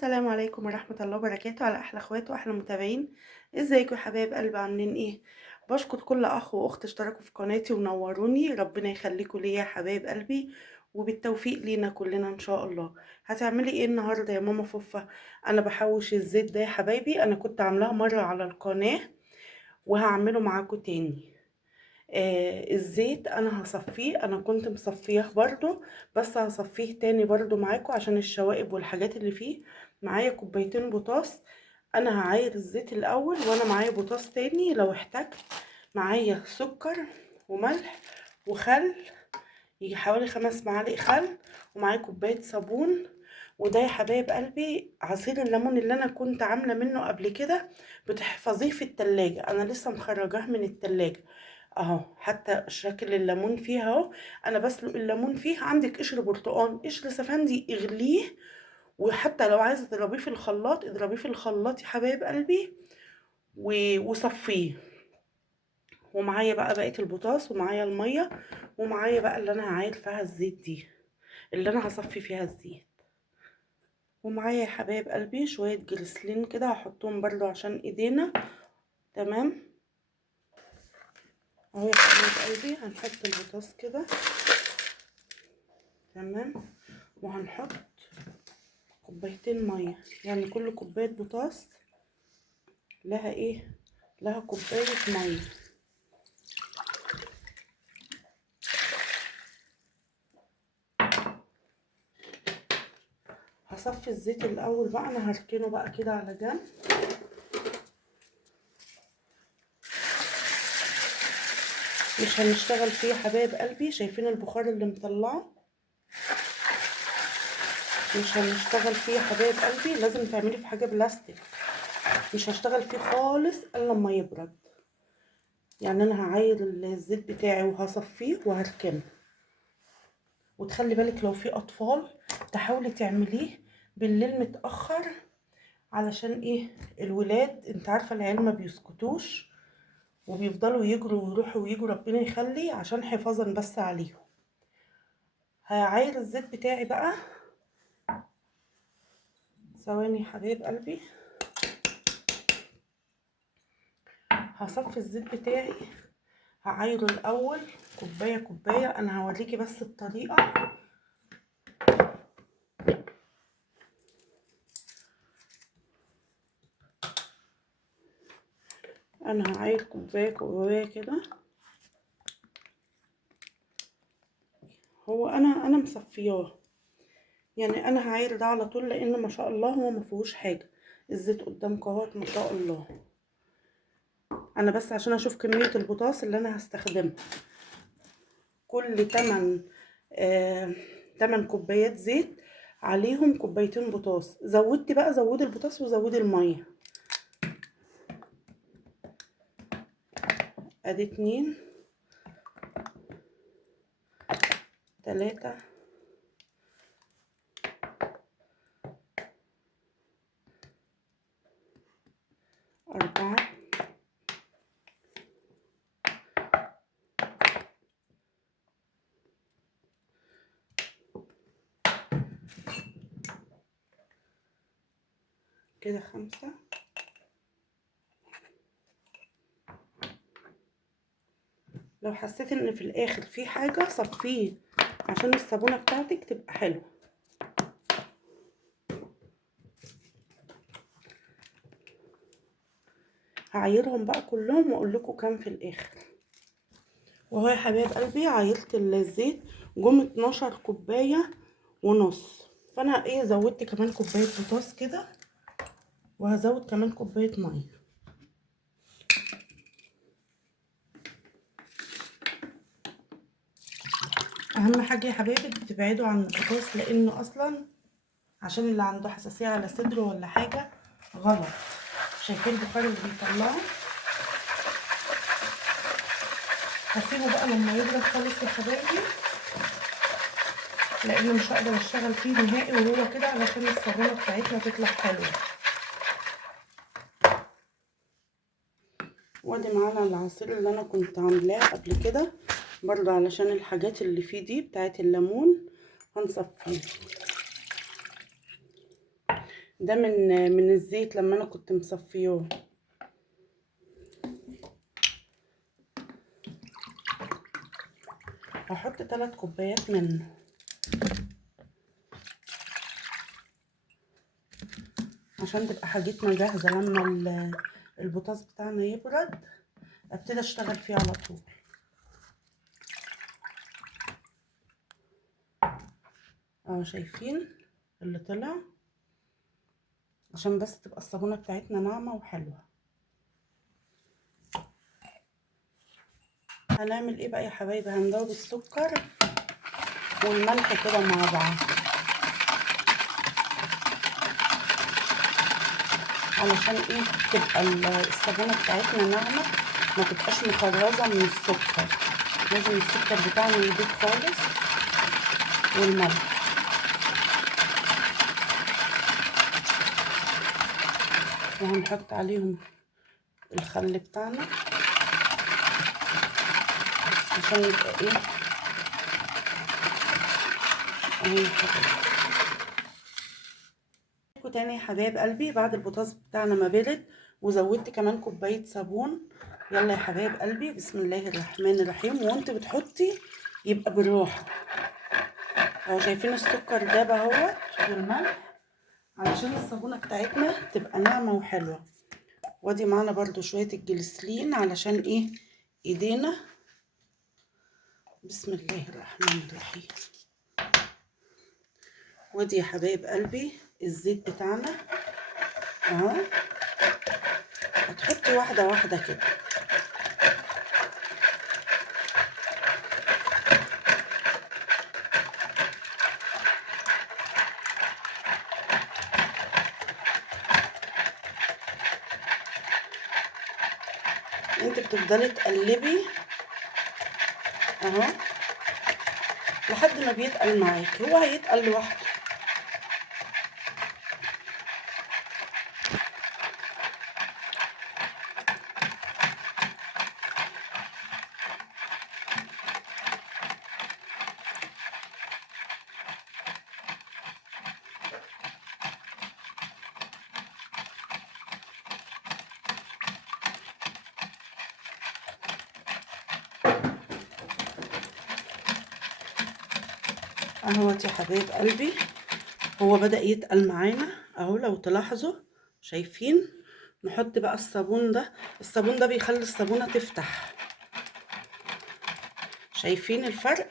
السلام عليكم ورحمة الله وبركاته على أحلى اخوات وأحلى متابعين. ازيكم يا حبايب قلبي، عاملين ايه؟ بشكر كل أخ وأخت اشتركوا في قناتي ونوروني، ربنا يخليكم ليا يا حبايب قلبي، وبالتوفيق لينا كلنا إن شاء الله. هتعملي ايه النهاردة يا ماما فوفا؟ أنا بحوش الزيت ده يا حبايبي، أنا كنت عاملاه مرة على القناة وهعمله معاكم تاني. الزيت انا هصفيه، انا كنت مصفيه برضو، بس هصفيه تاني برضو معاكم عشان الشوائب والحاجات اللي فيه. معايا كوبايتين بوتاص، انا هعاير الزيت الاول وانا معايا بوتاص تاني لو احتجت. معايا سكر وملح وخل، يجي حوالي 5 معالق خل، ومعايا كوباية صابون. وده يا حبايب قلبي عصير الليمون اللي انا كنت عاملة منه قبل كده، بتحفظيه في التلاجة، انا لسه مخرجاه من التلاجة اهو، حتى شكل الليمون فيها اهو. انا بسلق الليمون فيه، عندك قشر برتقان قشر سفندي اغليه، وحتى لو عايزه تضربيه في الخلاط اضربيه في الخلاط يا حبايب قلبي، وصفيه. ومعايا بقى بقيه البوتاص، ومعايا الميه، ومعايا بقى اللي انا هعاير فيها الزيت دي، اللي انا هصفي فيها الزيت. ومعايا يا حبايب قلبي شويه جليسلين كده هحطهم برضو عشان ايدينا. تمام اهو يا حبايب قلبي، هنحط البوتاص كده. تمام، وهنحط كوبايتين ميه، يعني كل كوبايه بوتاص لها ايه، لها كوبايه ميه. هصفي الزيت الاول بقى، انا هركنه بقى كده على جنب. مش هنشتغل فيه يا حبايب قلبي، شايفين البخار اللي مطلعه؟ مش هنشتغل فيه يا حبايب قلبي، لازم تعملي في حاجه بلاستيك، مش هشتغل فيه خالص الا لما يبرد. يعني انا هعاير الزيت بتاعي وهصفيه وهركنه. وتخلي بالك لو في اطفال تحاولي تعمليه بالليل متاخر، علشان ايه؟ الولاد انت عارفه العيال ما بيسكتوش، وبيفضلوا يجروا ويروحوا ويجوا، ربنا يخلي، عشان حفاظا بس عليهم. هعاير الزيت بتاعي بقى، ثواني يا حبايب قلبي. هصفي الزيت بتاعي، هعايره الاول كوبايه كوبايه، انا هوريكي بس الطريقه. انا هعاير كوبايه كوبايه كده. هو انا مصفياه، يعني انا هعاير ده على طول، لان ما شاء الله هو ما فيهوش حاجه. الزيت قدامكم اهوت ما شاء الله. انا بس عشان اشوف كميه البوتاص اللي انا هستخدمها. كل 8 كوبايات زيت عليهم كوبايتين بوتاص. زودتي بقى زودي البوتاص وزودي الميه. ادي 2 3 4 كده 5. لو حسيت ان في الاخر في حاجه صفيه، عشان الصابونه بتاعتك تبقى حلوه. هعايرهم بقى كلهم واقول لكم كام في الاخر. وهو يا حبايب قلبي عايرت الزيت، جم 12 كوبايه ونص، فانا ايه زودت كمان كوبايه بوتاص كده، وهزود كمان كوبايه ميه. اهم حاجه يا حبايبي تبعدوا عن البوتاص، لانه اصلا عشان اللي عنده حساسيه على صدره ولا حاجه غلط. شايفين البخار اللي بيطلعه؟ هسيبه بقى لما يبرد خالص يا حبايبي، لان مش هقدر اشتغل فيه نهائي وهو كده، علشان الصابونه بتاعتنا تطلع حلوه. وادي معانا العصير اللي انا كنت عاملاه قبل كده برضه، علشان الحاجات اللي فيه دي بتاعت الليمون هنصفيه. ده من الزيت لما انا كنت مصفياه. هحط 3 كوبايات منه عشان تبقى حاجتنا جاهزة لما البوتاص بتاعنا يبرد ابتدي اشتغل فيه على طول. اهو شايفين اللي طلع، عشان بس تبقى الصابونة بتاعتنا ناعمة وحلوة. هنعمل ايه بقى يا حبايبي؟ هندوب السكر والملح كده مع بعض علشان ايه؟ تبقى الصابونة بتاعتنا ناعمة، ما تبقاش مخرزة من السكر. لازم السكر بتاعنا يدوب خالص والملح. وهنحط عليهم الخل بتاعنا عشان يبقى ايه اهي تاني يا حبايب قلبي. بعد البوتاص بتاعنا ما برد وزودت كمان كوبايه صابون. يلا يا حبايب قلبي، بسم الله الرحمن الرحيم. وانت بتحطي يبقى بالراحه. اهو شايفين السكر داب اهوت والملح علشان الصابونه بتاعتنا تبقى ناعمه وحلوه. وادي معانا برضو شويه الجليسرين علشان ايه؟ ايدينا. بسم الله الرحمن الرحيم. ودي يا حبايب قلبي الزيت بتاعنا اهو. هتحطي واحده واحده كده. انت بتفضلي تقلبي اهو لحد ما بيتقل معاكي. هو هيتقل لوحده. اهوت يا حبايب قلبي، هو بدأ يتقل معانا اهو. لو تلاحظوا شايفين، نحط بقى الصابون ده. الصابون ده بيخلي الصابونة تفتح. شايفين الفرق؟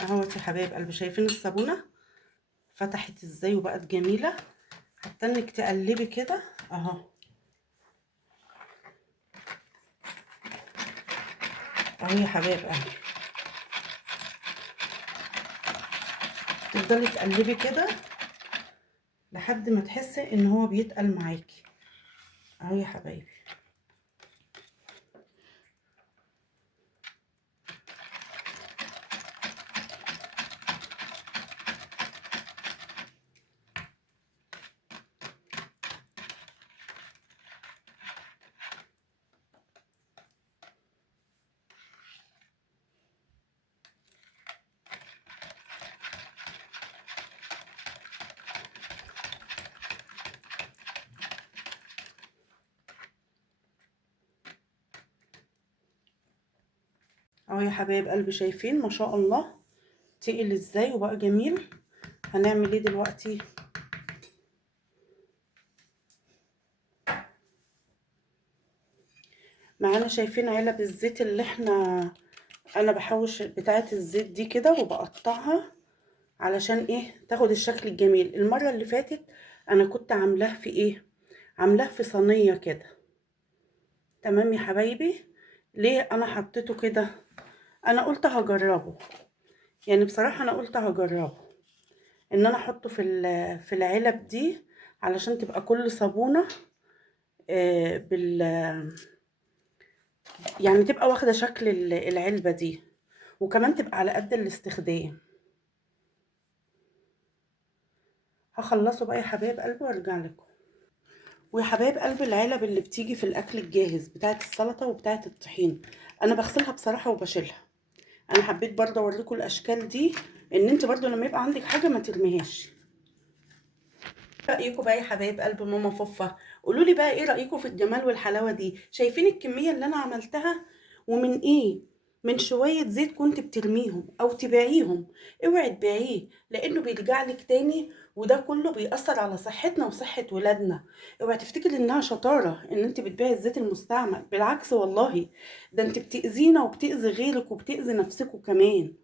اهوت يا حبايب قلبي، شايفين الصابونة فتحت ازاي وبقت جميلة؟ حتى انك تقلبي كده اهو. اهو يا حبايب قلبي، تفضلي تقلبي كده لحد ما تحسي ان هو بيتقل معاكي. اهو يا حبايبي. اهو يا حبايب قلبي، شايفين ما شاء الله تقل ازاي وبقى جميل. هنعمل ايه دلوقتي؟ معانا شايفين علب الزيت اللي انا بحوش بتاعه الزيت دي كده وبقطعها علشان ايه؟ تاخد الشكل الجميل. المره اللي فاتت انا كنت عاملاه في ايه؟ عاملاه في صينيه كده. تمام يا حبايبي. ليه انا حطيته كده؟ انا قلت هجربه، يعني بصراحه انا قلت هجربه ان انا احطه في العلب دي علشان تبقى كل صابونه بال يعني تبقى واخده شكل العلبه دي، وكمان تبقى على قد الاستخدام. هخلصه بقى يا حبايب قلبي وارجع لكم. ويا حبايب قلب العلب اللي بتيجي في الاكل الجاهز بتاعه السلطه وبتاعه الطحين، انا بغسلها بصراحه وبشيلها. انا حبيت برضه اوريكم الاشكال دي، ان انت برضه لما يبقى عندك حاجه ما ترميهاش. رايكم بقى يا حبايب قلب ماما فوفا؟ قولوا لي بقى ايه رايكم في الجمال والحلاوه دي؟ شايفين الكميه اللي انا عملتها؟ ومن ايه؟ من شويه زيت كنت بترميهم او تبيعيهم. اوعي تبيعيه لانه بيرجع لك تاني، وده كله بيأثر على صحتنا وصحه ولادنا. اوعي تفتكري انها شطاره ان انت بتبيعي الزيت المستعمل، بالعكس والله، ده انت بتأذينا وبتأذي غيرك وبتأذي نفسكوا كمان.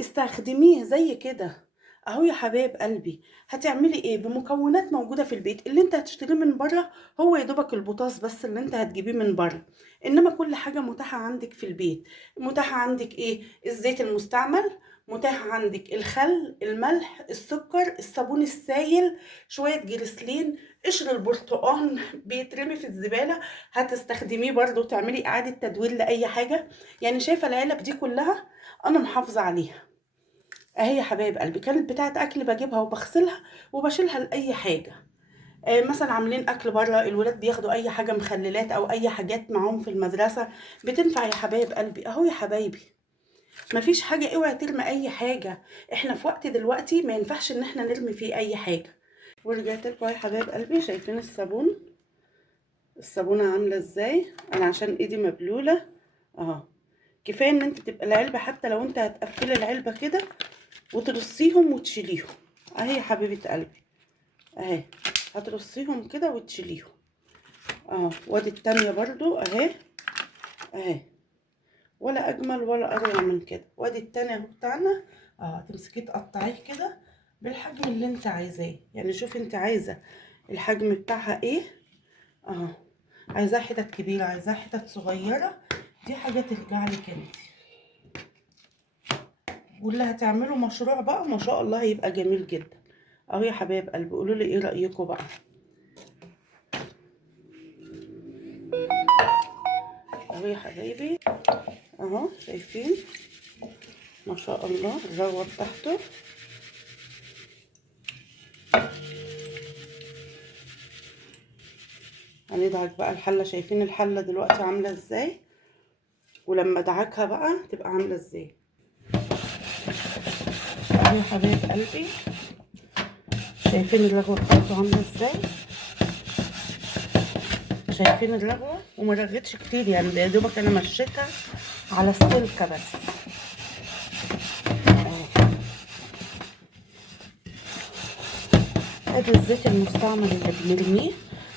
استخدميه زي كده اهو يا حبايب قلبي. هتعملي ايه بمكونات موجوده في البيت؟ اللي انت هتشتريه من بره هو يا دوبك البوتاص بس اللي انت هتجيبيه من بره، انما كل حاجه متاحه عندك في البيت. متاحه عندك ايه؟ الزيت المستعمل، متاح عندك الخل، الملح، السكر، الصابون السائل، شويه جليسلين، قشر البرتقال بيترمي في الزباله، هتستخدميه برضه وتعملي اعاده تدوير لاي حاجه. يعني شايفه العلب دي كلها انا محافظه عليها اهي يا حبايب قلبي. كانت بتاعت اكل بجيبها وبغسلها وبشيلها لاي حاجه. مثلا عاملين اكل بره، الولاد بياخدوا اي حاجه مخللات او اي حاجات معاهم في المدرسه، بتنفع يا حبايب قلبي اهو يا حبايبي. مفيش حاجه، اوعي ترمي اي حاجه. احنا في وقت دلوقتي ما ينفعش ان احنا نرمي فيه اي حاجه. ورجعت لكم يا حبايب قلبي، شايفين الصابون؟ الصابونه عامله ازاي؟ انا عشان ايدي مبلوله اهو. كفايه ان انت تبقى العلبه، حتى لو انت هتقفلي العلبه كده وترصيهم وتشيليهم اهي يا حبيبه قلبي اهي. هترصيهم كده وتشيليهم اهو. وادي التانية برضو اهي اهي، ولا اجمل ولا اروع من كده. وادي التانية اهو بتاعنا اهو. هتمسكيه تقطعيه كده بالحجم اللي انت عايزاه، يعني شوفي انت عايزه الحجم بتاعها ايه اهو. عايزاها حتت كبيره، عايزاها حتت صغيره، دي حاجه ترجع لك انت. واللي هتعملوا مشروع بقى ما شاء الله هيبقى جميل جدا اهو يا حبايب قلبي. قولوا لي ايه رايكم بقى اهو يا حبايبي اهو. شايفين ما شاء الله الروه بتاعته؟ هندعك بقى الحله. شايفين الحله دلوقتي عامله ازاي؟ ولما ادعكها بقى تبقى عامله ازاي اهو يا حبايب قلبي. شايفين الرغوه بتاعته عامله ازاي؟ شايفين الرغوه؟ وما رغتش كتير، يعني يا دوبك انا مشيتها على السلكه بس اهو. ادي الزيت المستعمل اللي بنرميه.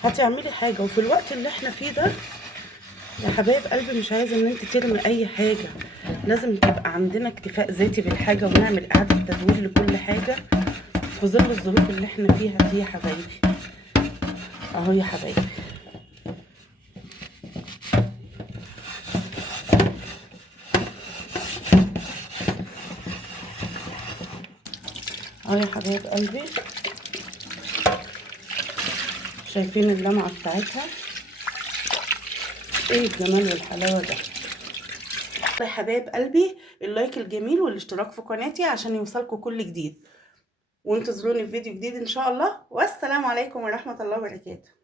هتعملي حاجه وفي الوقت اللي احنا فيه ده يا حبايب قلبي مش عايزه ان انت ترمي اي حاجه. لازم تبقى عندنا اكتفاء ذاتي بالحاجه، ونعمل اعاده تدوير لكل حاجه في ظل الظروف اللي احنا فيها دي يا حبايبي اهو يا حبايبي. اهو يا حبايب قلبي. شايفين اللمعه بتاعتها؟ ايه الجمال والحلاوه ده يا حبايب قلبي. اللايك الجميل والاشتراك في قناتي عشان يوصلكوا كل جديد، وانتظروني في فيديو جديد ان شاء الله. والسلام عليكم ورحمه الله وبركاته.